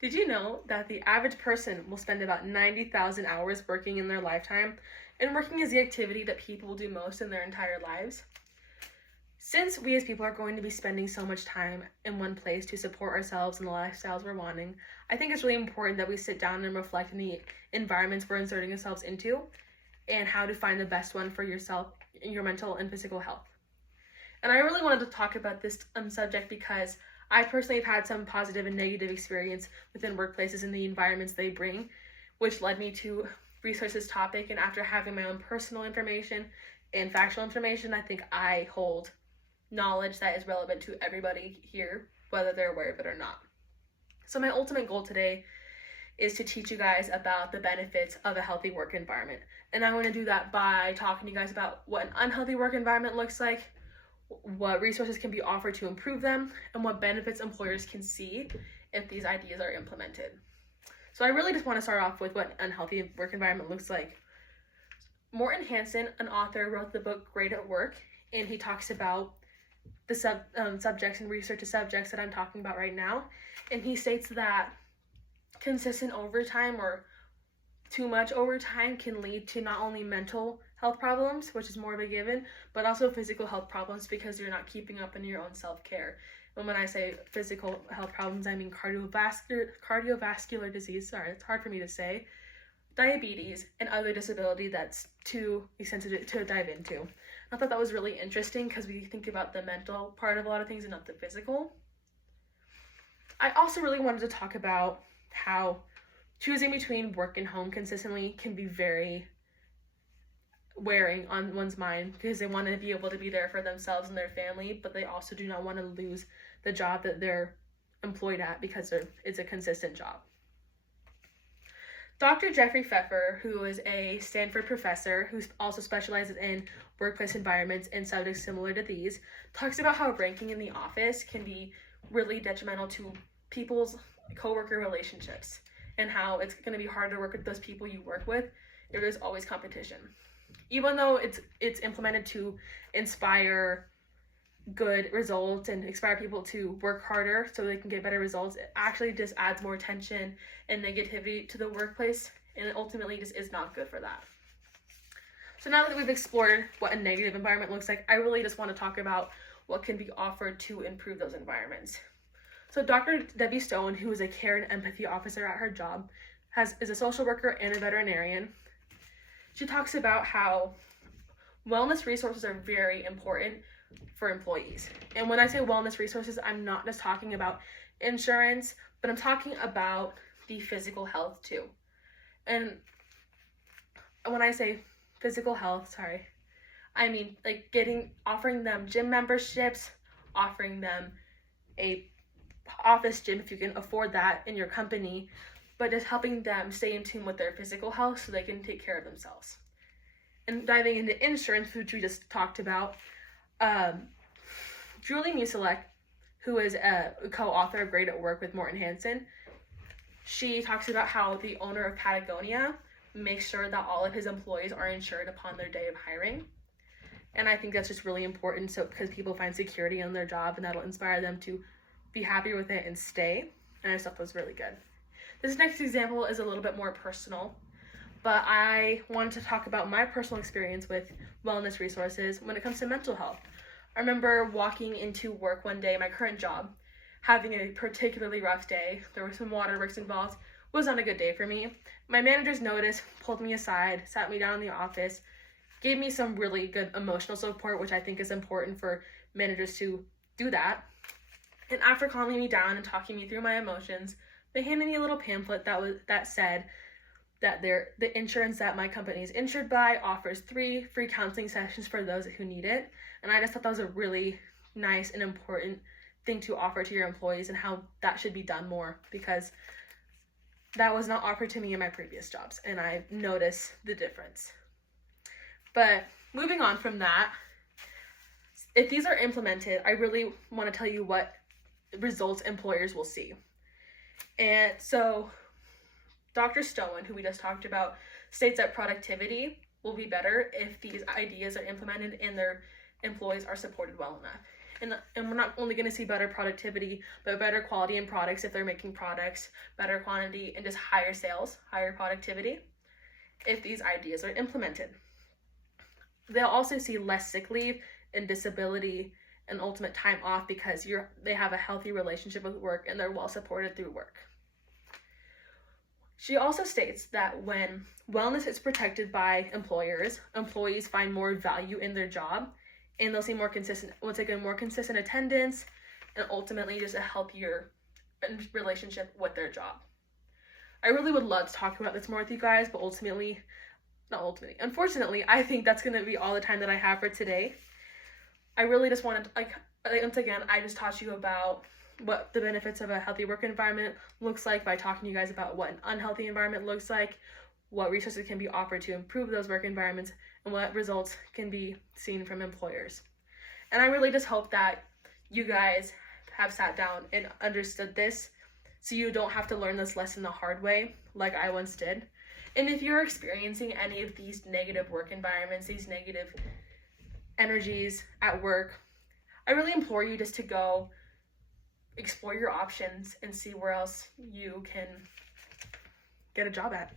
Did you know that the average person will spend about 90,000 hours working in their lifetime, and working is the activity that people will do most in their entire lives? Since we as people are going to be spending so much time in one place to support ourselves and the lifestyles we're wanting, I think it's really important that we sit down and reflect on the environments we're inserting ourselves into and how to find the best one for yourself, your mental and physical health. And I really wanted to talk about this subject because I personally have had some positive and negative experience within workplaces and the environments they bring, which led me to research this topic. And after having my own personal information and factual information, I think I hold knowledge that is relevant to everybody here, whether they're aware of it or not. So my ultimate goal today is to teach you guys about the benefits of a healthy work environment. And I'm going to do that by talking to you guys about what an unhealthy work environment looks like, what resources can be offered to improve them, and what benefits employers can see if these ideas are implemented. So I really just want to start off with what an unhealthy work environment looks like. Morton Hansen, an author, wrote the book Great at Work, and he talks about the subjects and research of subjects that I'm talking about right now. And he states that consistent overtime or too much overtime can lead to not only mental health problems, which is more of a given, but also physical health problems because you're not keeping up in your own self-care. And when I say physical health problems, I mean cardiovascular disease, it's hard for me to say, diabetes, and other disability that's too extensive to dive into. I thought that was really interesting because we think about the mental part of a lot of things and not the physical. I also really wanted to talk about how choosing between work and home consistently can be very wearing on one's mind because they want to be able to be there for themselves and their family, but they also do not want to lose the job that they're employed at because it's a consistent job. Dr. Jeffrey Pfeffer, who is a Stanford professor who also specializes in workplace environments and subjects similar to these, talks about how ranking in the office can be really detrimental to people's coworker relationships and how it's going to be hard to work with those people you work with if there's always competition. Even though it's implemented to inspire good results and inspire people to work harder so they can get better results, it actually just adds more tension and negativity to the workplace, and it ultimately just is not good for that. So now that we've explored what a negative environment looks like, I really just want to talk about what can be offered to improve those environments. So Dr. Debbie Stone, who is a care and empathy officer at her job, is a social worker and a veterinarian. She talks about how wellness resources are very important for employees. And when I say wellness resources, I'm not just talking about insurance, but I'm talking about the physical health too. And when I say physical health, I mean like offering them gym memberships, offering them a office gym if you can afford that in your company, but just helping them stay in tune with their physical health so they can take care of themselves. And diving into insurance, which we just talked about, Julie Musilek, who is a co-author of Great at Work with Morton Hansen, she talks about how the owner of Patagonia makes sure that all of his employees are insured upon their day of hiring. And I think that's just really important because people find security in their job and that'll inspire them to be happy with it and stay. And I just thought that was really good. This next example is a little bit more personal, but I wanted to talk about my personal experience with wellness resources when it comes to mental health. I remember walking into work one day, my current job, having a particularly rough day. There were some waterworks involved. It was not a good day for me. My managers noticed, pulled me aside, sat me down in the office, gave me some really good emotional support, which I think is important for managers to do that. And after calming me down and talking me through my emotions, they handed me a little pamphlet that said that the insurance that my company is insured by offers 3 free counseling sessions for those who need it. And I just thought that was a really nice and important thing to offer to your employees and how that should be done more, because that was not offered to me in my previous jobs and I noticed the difference. But moving on from that, if these are implemented, I really want to tell you what results employers will see. And so Dr. Stone, who we just talked about, states that productivity will be better if these ideas are implemented and their employees are supported well enough. And we're not only going to see better productivity, but better quality in products if they're making products, better quantity, and just higher sales, higher productivity if these ideas are implemented. They'll also see less sick leave and disability and ultimate time off because they have a healthy relationship with work and they're well supported through work. She also states that when wellness is protected by employers, employees find more value in their job and they'll see more consistent attendance and ultimately just a healthier relationship with their job. I really would love to talk about this more with you guys, but unfortunately, I think that's going to be all the time that I have for today. I really just wanted, once again, I just taught you about what the benefits of a healthy work environment looks like by talking to you guys about what an unhealthy environment looks like, what resources can be offered to improve those work environments, and what results can be seen from employers. And I really just hope that you guys have sat down and understood this so you don't have to learn this lesson the hard way like I once did. And if you're experiencing any of these negative work environments, these negative energies at work, I really implore you just to go explore your options and see where else you can get a job at.